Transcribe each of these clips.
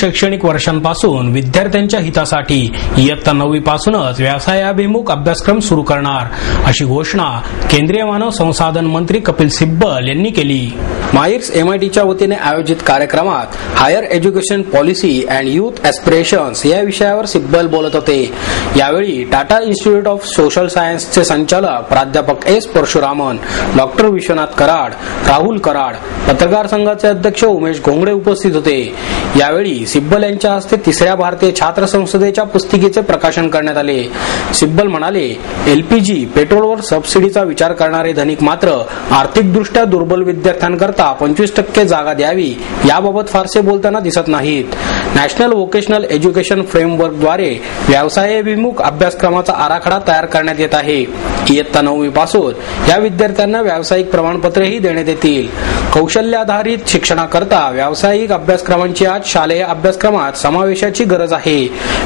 शैक्षणिक वर्षांपासून विद्यार्थ्यांच्या हितासाठी इयत्ता 9वी पासूनच व्यवसायाभिमुख अभ्यासक्रम सुरू करणार अशी घोषणा केंद्रीय मानव संसाधन मंत्री कपिल सिब्बल यांनी केली. मायर्स MITच्या वतीने आयोजित कार्यक्रमात higher education policy and youth aspirations या विषयावर सिब्बल बोलत होते. यावेळी टाटा इन्स्टिट्यूट ऑफ सोशल सायन्सचे संचालक प्राध्यापक S. परशुरामन, डॉक्टर विश्वनाथ कराड, राहुल कराड, पत्रकार संघाचे अध्यक्ष उमेश घोंगडे उपस्थित होते. यावेळी सिब्बल यांच्या हस्ते 3ऱ्या भारतीय छात्र संसदेच्या पुस्तिकेचे प्रकाशन करण्यात आले. सिब्बल म्हणाले, LPG पेट्रोलवर सबसिडीचा विचार करणारे धनिक मात्र आर्थिकदृष्ट्या दुर्बल विद्यार्थ्यांकरता 25% जागा द्यावी याबाबत फारसे बोलताना दिसत नाहीत. नॅशनल व्होकेशनल एज्युकेशन फ्रेमवर्कद्वारे व्यवसायाभिमुख अभ्यासक्रमाचा आराखडा तयार करण्यात येत आहे. इयत्ता 9वी पासून या विद्यार्थ्यांना व्यावसायिक प्रमाणपत्रेही देण्यात येतील. कौशल्याधारित शिक्षणाकरता व्यावसायिक अभ्यासक्रमांची आज शालेय अभ्यासक्रमात समावेशाची गरज आहे.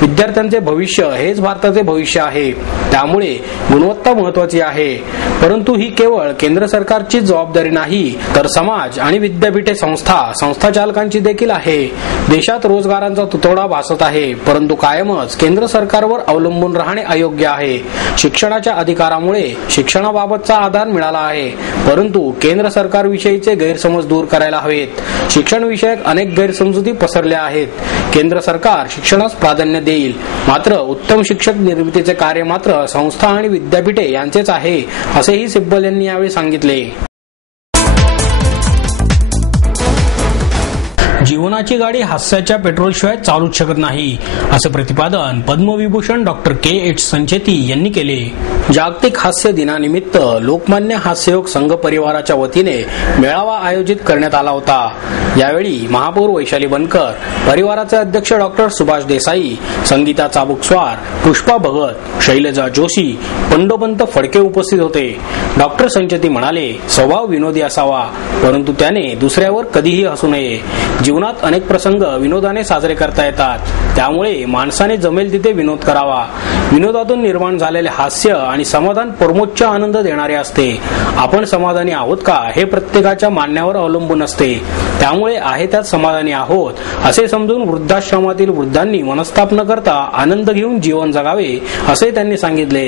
विद्यार्थ्यांचे भविष्य हेच भारताचे भविष्य आहे, त्यामुळे गुणवत्ता महत्वाची आहे. परंतु ही केवळ केंद्र सरकारची जबाबदारी नाही, तर समाज आणि विद्यापीठे संस्था चालकांची देखील आहे. देशात रोजगारांचा तुटवडा भासत आहे, परंतु कायमच केंद्र सरकारवर अवलंबून राहणे अयोग्य आहे. शिक्षणाच्या अधिकारामुळे शिक्षणाबाबतचा आधार मिळाला आहे, परंतु केंद्र सरकारविषयीचे गैरसमज दूर करायला हवेत. शिक्षण विषयक अनेक गैरसमजुती पसरल्या आहेत. केंद्र सरकार शिक्षणास प्राधान्य देईल, मात्र उत्तम शिक्षक निर्मितीचे कार्य मात्र संस्था आणि विद्यापीठे यांचेच आहे, असेही सिब्बल यांनी यावेळी सांगितले. जीवनाची गाडी हास्याच्या पेट्रोलशिवाय चालूच शकत नाही, असं प्रतिपादन पद्मविभूषण डॉक्टर K.H. संचेती यांनी केले. जागतिक हास्य दिनानिमित्त लोकमान्य हास्ययोग संघ परिवाराच्या वतीने मेळावा आयोजित करण्यात आला होता. यावेळी महापौर वैशाली बनकर, परिवाराचे अध्यक्ष डॉक्टर सुभाष देसाई, संगीता चाबुकस्वार, पुष्पा भगत, शैलजा जोशी, पंडोपंत फडके उपस्थित होते. डॉक्टर संचेती म्हणाले, स्वभाव विनोदी असावा, परंतु त्याने दुसऱ्यावर कधीही हसू नये. जीवनात अनेक प्रसंग विनोदाने साजरे करता येतात, त्यामुळे माणसाने जमेल तिथे विनोद करावा. विनोदातून निर्माण झालेले हास्य आणि समाधान परमोच्च आनंद देणारे असते. आपण समाधानी आहोत का हे प्रत्येकाच्या मानण्यावर अवलंबून असते, त्यामुळे आहे त्यात समाधानी आहोत असे समजून वृद्धाश्रमातील वृद्धांनी मनस्ताप न करता आनंद घेऊन जीवन जगावे, असे त्यांनी सांगितले.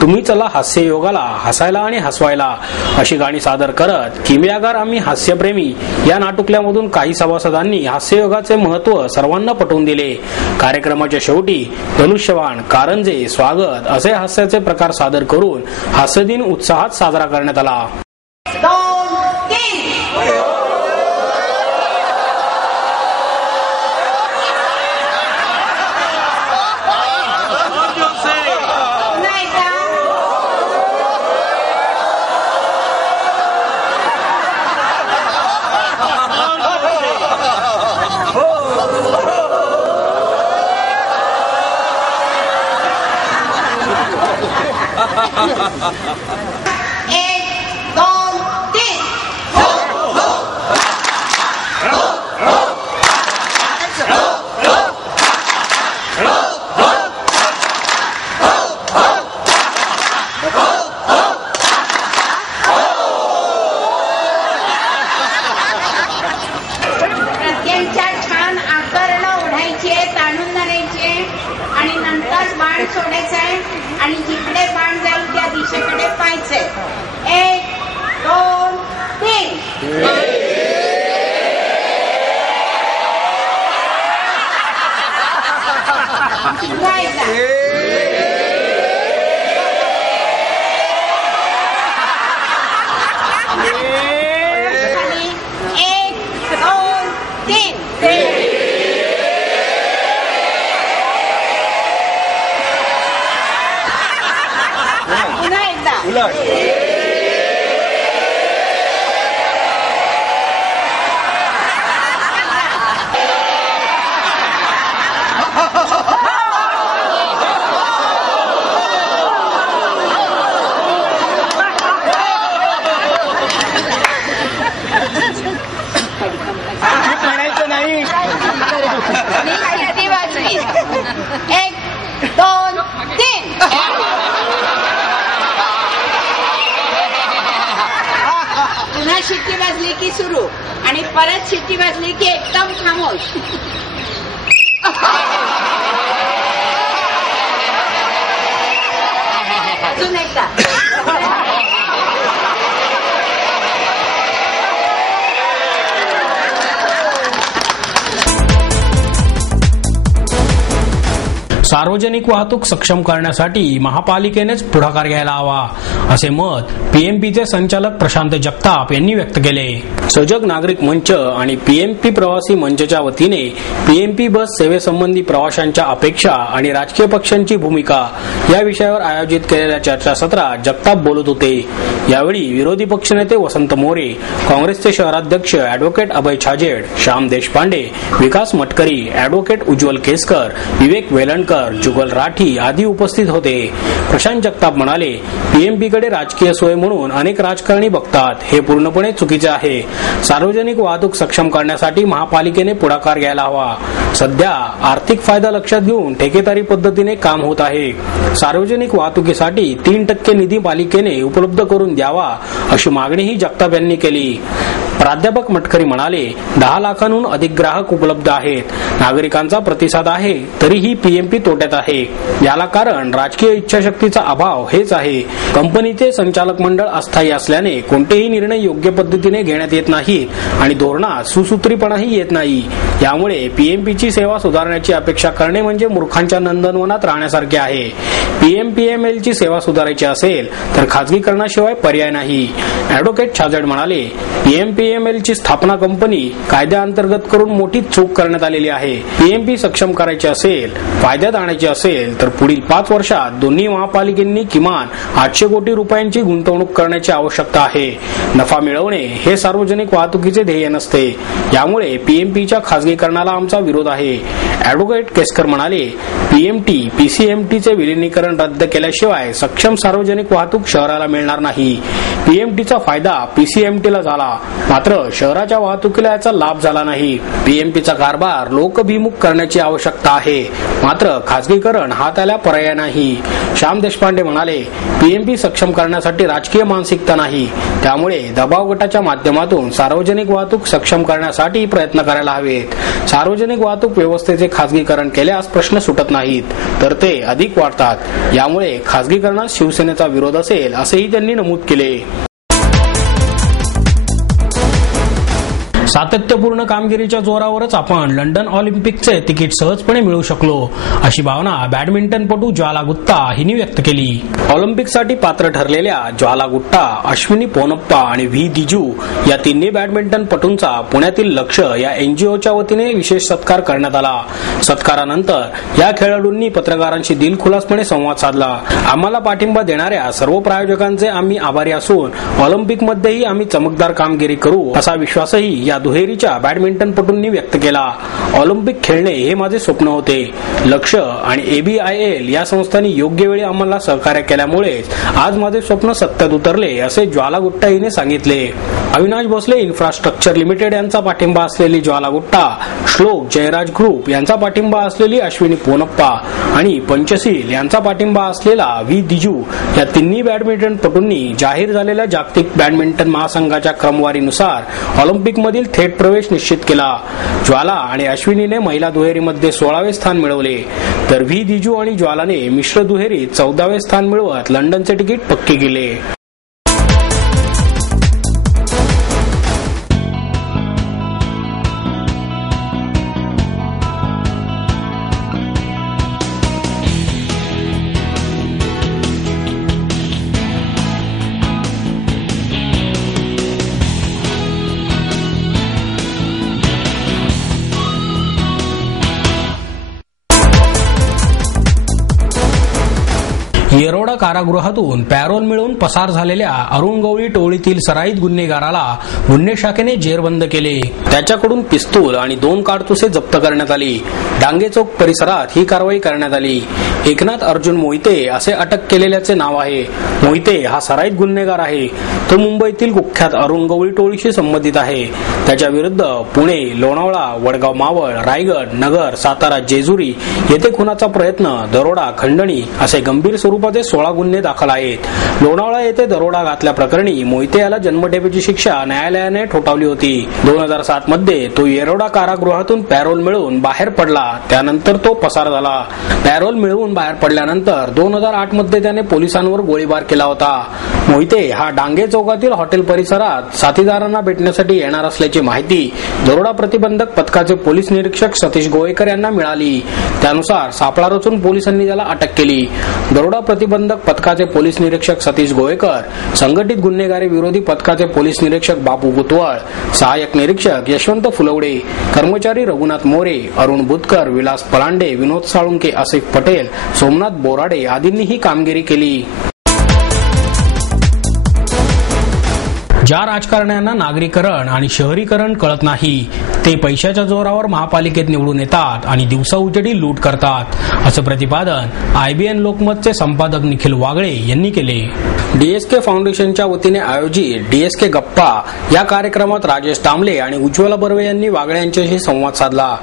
तुम्ही चला हास्य योगाला, हसायला आणि हसवायला अशी गाणी सादर करत किमयागार आम्ही हास्यप्रेमी या नाटुकल्यामधून काही सभासदांनी हास्ययोगाचे महत्त्व सर्वांना पटवून दिले. कार्यक्रमाच्या शेवटी धनुष्यबाण, कारंजे, स्वागत असे हास्याचे प्रकार सादर करून हास्यदिन उत्साहात साजरा करण्यात आला. आणि जिकडे बाण जाईल त्या दिशेकडे पाहायचंय. 1, 2, 3. शिट्टी वाजली की सुरू आणि परत शिट्टी वाजली की एकदम खामोश. सार्वजनिक वाहतूक सक्षम करण्यासाठी महापालिकेनेच पुढाकार घ्यायला हवा असे मत पीएमपीचे संचालक प्रशांत जगताप यांनी व्यक्त केले. सजग नागरिक मंच आणि पीएमपी प्रवासी मंचच्या वतीने पीएमपी बस सेवेसंबंधी प्रवाशांच्या अपेक्षा आणि राजकीय पक्षांची भूमिका या विषयावर आयोजित केलेल्या चर्चासत्रात जगताप बोलत होते. यावेळी विरोधी पक्षनेते वसंत मोरे, काँग्रेसचे शहराध्यक्ष ॲडव्होकेट अभय छाजेड, श्याम देशपांडे, विकास मटकरी, ॲडव्होकेट उज्ज्वल केसकर, विवेक वेलणकर, जुगल राठी आदी उपस्थित होते. प्रशांत जगताप म्हणाले, पीएमपीकडे राजकीय सोय म्हणून अनेक राजकारणी बघतात. हे पूर्णपणे चुकीचे आहे. सार्वजनिक वाहतूक सक्षम करण्यासाठी महापालिकेने पुढाकार घ्यायला हवा. सध्या आर्थिक फायदा लक्षात घेऊन ठेकेदारी पद्धतीने काम होत आहे. सार्वजनिक वाहतुकीसाठी 3% निधी पालिकेने उपलब्ध करून द्यावा अशी मागणीही जगताप यांनी केली. प्राध्यापक मटकरी म्हणाले, 10 लाखांहून अधिक ग्राहक उपलब्ध आहेत. नागरिकांचा प्रतिसाद आहे, तरीही पीएमपी तोट्यात आहे. याला कारण राजकीय इच्छाशक्तीचा अभाव हेच आहे. कंपनीचे संचालक मंडळ अस्थायी असल्याने कोणतेही निर्णय योग्य पद्धतीने घेण्यात येत नाहीत आणि धोरणात सुसूत्रीपणाही येत नाही. यामुळे पीएमपीची सेवा सुधारण्याची अपेक्षा करणे म्हणजे मूर्खांच्या नंदनवनात राहण्यासारखे आहे. पीएमपीएमएलची सेवा सुधारायची असेल तर खासगीकरणाशिवाय पर्याय नाही. ॲडव्होकेट छाजेड म्हणाले, पीएमपीएमएलची स्थापना कंपनी कायद्याअंतर्गत करून मोठी चूक करण्यात आलेली आहे. पीएमपी सक्षम करायची असेल, फायद्यात आणायची असेल तर पुढील 5 वर्षात दोन्ही महापालिकांनी किमान 800 कोटी रुपयांची गुंतवणूक करण्याची आवश्यकता आहे. नफा मिळवणे हे सार्वजनिक वाहतुकीचे ध्येय नसते. यामुळे पीएमपीच्या खासगीकरणाला आमचा विरोध आहे. ॲडव्होकेट केसकर म्हणाले, पीएमटी पीसीएमटीचे विलीनीकरण रद्द केल्याशिवाय सक्षम सार्वजनिक वाहतूक शहराला मिळणार नाही. पीएमटीचा फायदा पीसीएमटीला झाला, मात्र शहराच्या वाहतुकीला याचा लाभ झाला नाही. पीएमपीचा कारभार लोकभिमुख करण्याची आवश्यकता आहे, मात्र खासगीकरण हा त्याला पर्याय नाही. श्याम देशपांडे म्हणाले, पीएमपी सक्षम करण्यासाठी राजकीय मानसिकता नाही. त्यामुळे दबाव गटाच्या माध्यमातून सार्वजनिक वाहतूक सक्षम करण्यासाठी प्रयत्न करायला हवेत. सार्वजनिक वाहतूक व्यवस्थेचे खासगीकरण केल्यास प्रश्न सुटत नाहीत, तर ते अधिक वाढतात. यामुळे खासगीकरणास शिवसेनेचा विरोध असेल असेही त्यांनी नमूद केले. सातत्यपूर्ण कामगिरीच्या जोरावरच आपण लंडन ऑलिम्पिकचे तिकीट सहजपणे मिळवू शकलो अशी भावना बॅडमिंटनपटू ज्वाला गुट्टा हिने व्यक्त केली. ऑलिम्पिकसाठी पात्र ठरलेल्या ज्वाला गुट्टा, अश्विनी पोनप्पा आणि व्ही दिजू या तिन्ही बॅडमिंटनपटूंचा पुण्यातील लक्ष या एनजीओच्या वतीने विशेष सत्कार करण्यात आला. सत्कारानंतर या खेळाडूंनी पत्रकारांशी दिलखुलासपणे संवाद साधला. आम्हाला पाठिंबा देणाऱ्या सर्व प्रायोजकांचे आम्ही आभारी असून ऑलिम्पिकमध्येही आम्ही चमकदार कामगिरी करू असा विश्वासही या दुहेरीच्या बॅडमिंटनपटूंनी व्यक्त केला. ऑलिम्पिक खेळणे हे माझे स्वप्न होते. लक्ष आणि ABIL या संस्थांनी योग्य वेळी आम्हाला सहकार्य केल्यामुळेच आज माझे स्वप्न सत्यात उतरले असे ज्वाला गुट्टा हिने सांगितले. अविनाश भोसले इन्फ्रास्ट्रक्चर लिमिटेड यांचा पाठिंबा असलेली ज्वाला गुट्टा, श्लोक जयराज ग्रुप यांचा पाठिंबा असलेली अश्विनी पोनप्पा आणि पंचशील यांचा पाठिंबा असलेला व्ही दिजू या तिन्ही बॅडमिंटनपटूंनी जाहीर झालेल्या जागतिक बॅडमिंटन महासंघाच्या क्रमवारीनुसार ऑलिम्पिकमधील थेट प्रवेश निश्चित केला. ज्वाला आणि अश्विनीने महिला दुहेरीमध्ये 16वे स्थान मिळवले, तर व्ही दिजू आणि ज्वालाने मिश्र दुहेरीत 14वे स्थान मिळवत लंडनचे तिकीट पक्के केले. येरोडा कारागृहातून पॅरोल मिळवून पसार झालेल्या अरुण गवळी टोळीतील सराईत गुन्हेगाराला गुन्हे शाखेने जेरबंद केले. त्याच्याकडून पिस्तूल आणि 2 काडतुसे जप्त करण्यात आली. डांगे चौक परिसरात ही कारवाई करण्यात आली. एकनाथ अर्जुन मोहिते असे अटक केलेल्याचे नाव आहे. मोहिते हा सराईत गुन्हेगार आहे. तो मुंबईतील कुख्यात अरुण गवळी टोळीशी संबंधित आहे. त्याच्या विरुद्ध पुणे, लोणावळा, वडगाव मावळ, रायगड, नगर, सातारा, जेजुरी येथे खुनाचा प्रयत्न, दरोडा, खंडणी असे गंभीर स्वरूप स्वरूपाचे 16 गुन्हे दाखल आहेत. लोणावळा येथे दरोडा घातल्याप्रकरणी मोहिते याला जन्मठेपेची शिक्षा न्यायालयाने ठोठावली होती. 2007 मध्ये तो येरवडा कारागृहातून पॅरोल मिळवून बाहेर पडला. त्यानंतर तो पसार झाला. पॅरोल मिळवून बाहेर पडल्यानंतर 2008 मध्ये त्याने पोलिसांवर गोळीबार केला होता. मोहिते हा डांगे चौकातील हॉटेल परिसरात साथीदारांना भेटण्यासाठी येणार असल्याची माहिती दरोडा प्रतिबंधक पथकाचे पोलीस निरीक्षक सतीश गोवेकर यांना मिळाली. त्यानुसार सापळा रचून पोलिसांनी त्याला अटक केली. दरोडा प्रतिबंधक पथकाचे पोलीस निरीक्षक सतीश गोवेकर, संघटित गुन्हेगारी विरोधी पथकाचे पोलीस निरीक्षक बापू गुतवळ, सहाय्यक निरीक्षक यशवंत फुलवडे, कर्मचारी रघुनाथ मोरे, अरुण बुतकर, विलास पलांडे, विनोद साळुंके, आसिफ पटेल, सोमनाथ बोराडे आदींनी ही कामगिरी केली. ज्या राजकारण्यांना नागरीकरण आणि शहरीकरण कळत नाही ते पैशाच्या जोरावर महापालिकेत निवडून येतात आणि दिवसा उजेडी लूट करतात, असं प्रतिपादन IBN लोकमतचे संपादक निखिल वागळे यांनी केले. DSK फाउंडेशनच्या वतीने आयोजित DSK गप्पा या कार्यक्रमात राजेश तांबले आणि उज्ज्वला बर्वे यांनी वागळे यांच्याशी संवाद साधला.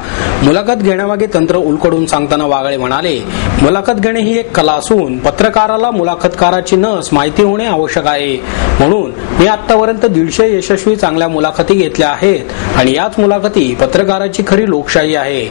मुलाखत घेण्यामागे तंत्र उलगडून सांगताना वागळे म्हणाले, मुलाखत घेणे ही एक कला असून पत्रकाराला मुलाखतकाराची नस माहिती होणे आवश्यक आहे. म्हणून मी आतापर्यंत 150 यशस्वी चांगल्या मुलाखती घेतल्या आहेत आणि याच मुलाखती पत्रकाराची खरी लोकशाही आहे.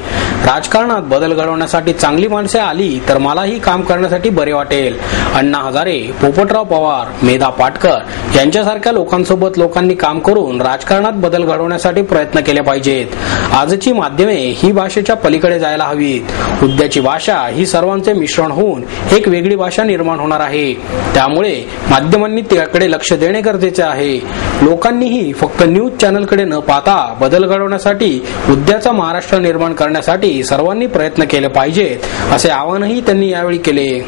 राजकारणात बदल घडवण्यासाठी चांगली माणसे आली तर मलाही काम करण्यासाठी बरे वाटेल. अण्णा हजारे, पोपटराव पवार, मेधा पाटकर यांच्यासारख्या लोकांसोबत लोकांनी काम करून राजकारणात बदल घडवण्यासाठी प्रयत्न केले पाहिजेत. आजची माध्यमे ही भाषेच्या पलीकडे जायला हवीत. उद्याची भाषा ही सर्वांचे मिश्रण होऊन एक वेगळी भाषा निर्माण होणार आहे. त्यामुळे माध्यमांनी त्याकडे लक्ष देणे गरजेचे आहे. लोकांनीही फक्त न्यूज चॅनलकडे न पाहता बदल घडवण्यासाठी उद्याचा महाराष्ट्र निर्माण करण्यासाठी सर्वांनी प्रयत्न केले पाहिजेत, असे आवाहनही त्यांनी यावेळी केले.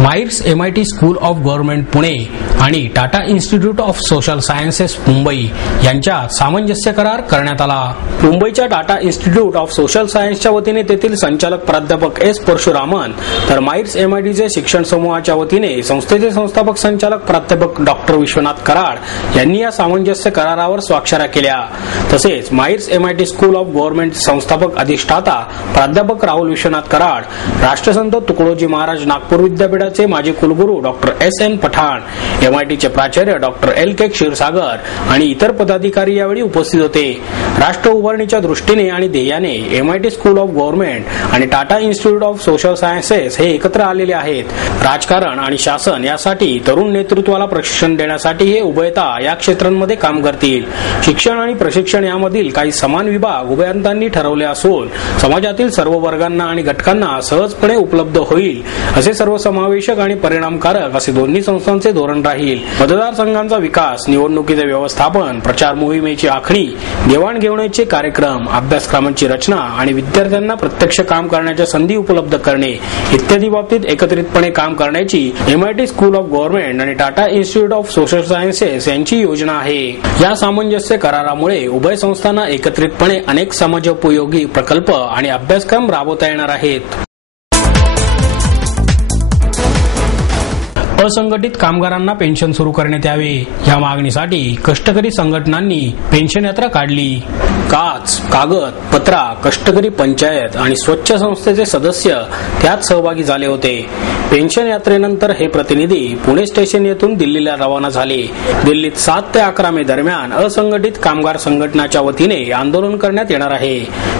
MAEER's MIT School of Government Pune आणि Tata Institute of Social Sciences Mumbai यांच्यात सामंजस्य करार करण्यात आला. मुंबईच्या टाटा इन्स्टिट्यूट ऑफ सोशल सायन्सच्या वतीने तेथील संचालक प्राध्यापक S परशुरामन तर माईर्स MITचे शिक्षण समूहाच्या वतीने संस्थेचे संस्थापक संचालक प्राध्यापक डॉक्टर विश्वनाथ कराड यांनी या सामंजस्य करारावर स्वाक्षऱ्या केल्या. तसेच MAERS MIT School of government संस्थापक अधिष्ठाता प्राध्यापक राहुल विश्वनाथ कराड, राष्ट्रसंत तुकडोजी महाराज नागपूर विद्यापीठाचे माजी कुलगुरू डॉक्टर SN पठाण, MITचे प्राचार्य डॉक्टर LK क्षीरसागर आणि इतर पदाधिकारी यावेळी उपस्थित होते. राष्ट्र उभारणीच्या दृष्टीने आणि ध्येयाने MIT स्कूल ऑफ गव्हर्नमेंट आणि Tata Institute of Social sciences हे एकत्र आलेले आहेत. राजकारण आणि शासन यासाठी तरुण नेतृत्वाला प्रशिक्षण देण्यासाठी हे उभयता या क्षेत्रांमध्ये काम करतील. शिक्षण आणि प्रशिक्षण यामधील काही समान विभाग उभयतांनी ठरवले असून समाजातील सर्व वर्गांना आणि घटकांना सहजपणे उपलब्ध होईल असे सर्वसमावेशक आणि परिणामकारक असे दोन्ही संस्थांचे धोरण राहील. मतदारसंघांचा विकास, निवडणुकीचे व्यवस्थापन, प्रचार मोहिमेची आखणी, देवाणघेवाणीचे कार्यक्रम, अभ्यासक्रमांची रचना आणि विद्यार्थ्यांना प्रत्यक्ष काम करण्याच्या संधी उपलब्ध करणे इत्यादी बाबतीत एकत्रितपणे काम करण्याची MIT स्कूल ऑफ गव्हर्नमेंट आणि Tata Institute of Social sciences यांची योजना आहे. या सामंजस्य करारामुळे उभय संस्थांना एकत्रितपणे अनेक समाजोपयोगी प्रकल्प आणि अभ्यासक्रम राबवता येणार आहेत. असंघटित कामगारांना पेन्शन सुरू करण्यात यावे या मागणीसाठी कष्टकरी संघटनांनी पेन्शन यात्रा काढली. काच, कागद, पत्रा, कष्टकरी पंचायत आणि स्वच्छ संस्थेचे सदस्य त्यात सहभागी झाले होते. पेन्शन यात्रेनंतर हे प्रतिनिधी पुणे स्टेशन येथून दिल्लीला रवाना झाले. दिल्लीत 7 ते 11 मे दरम्यान असंघटित कामगार संघटनाच्या वतीने आंदोलन करण्यात येणार आहे.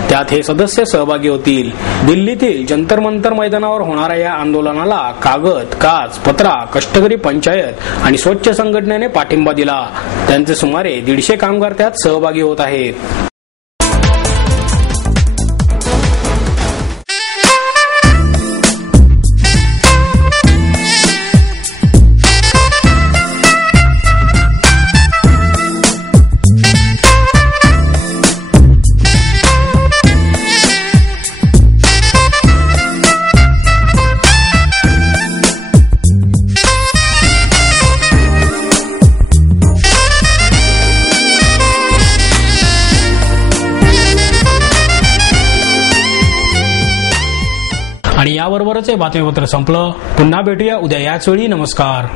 त्यात हे सदस्य सहभागी होतील. दिल्लीतील जंतर मंतर मैदानावर होणाऱ्या या आंदोलनाला कागद, काच, पत्रा, कष्टकरी पंचायत आणि स्वच्छ संघटनेने पाठिंबा दिला. त्यांचे सुमारे 150 कामगार त्यात सहभागी होत आहेत. आणि याबरोबरच हे बातमीपत्र संपलं. पुन्हा भेटूया उद्या याच वेळी. नमस्कार.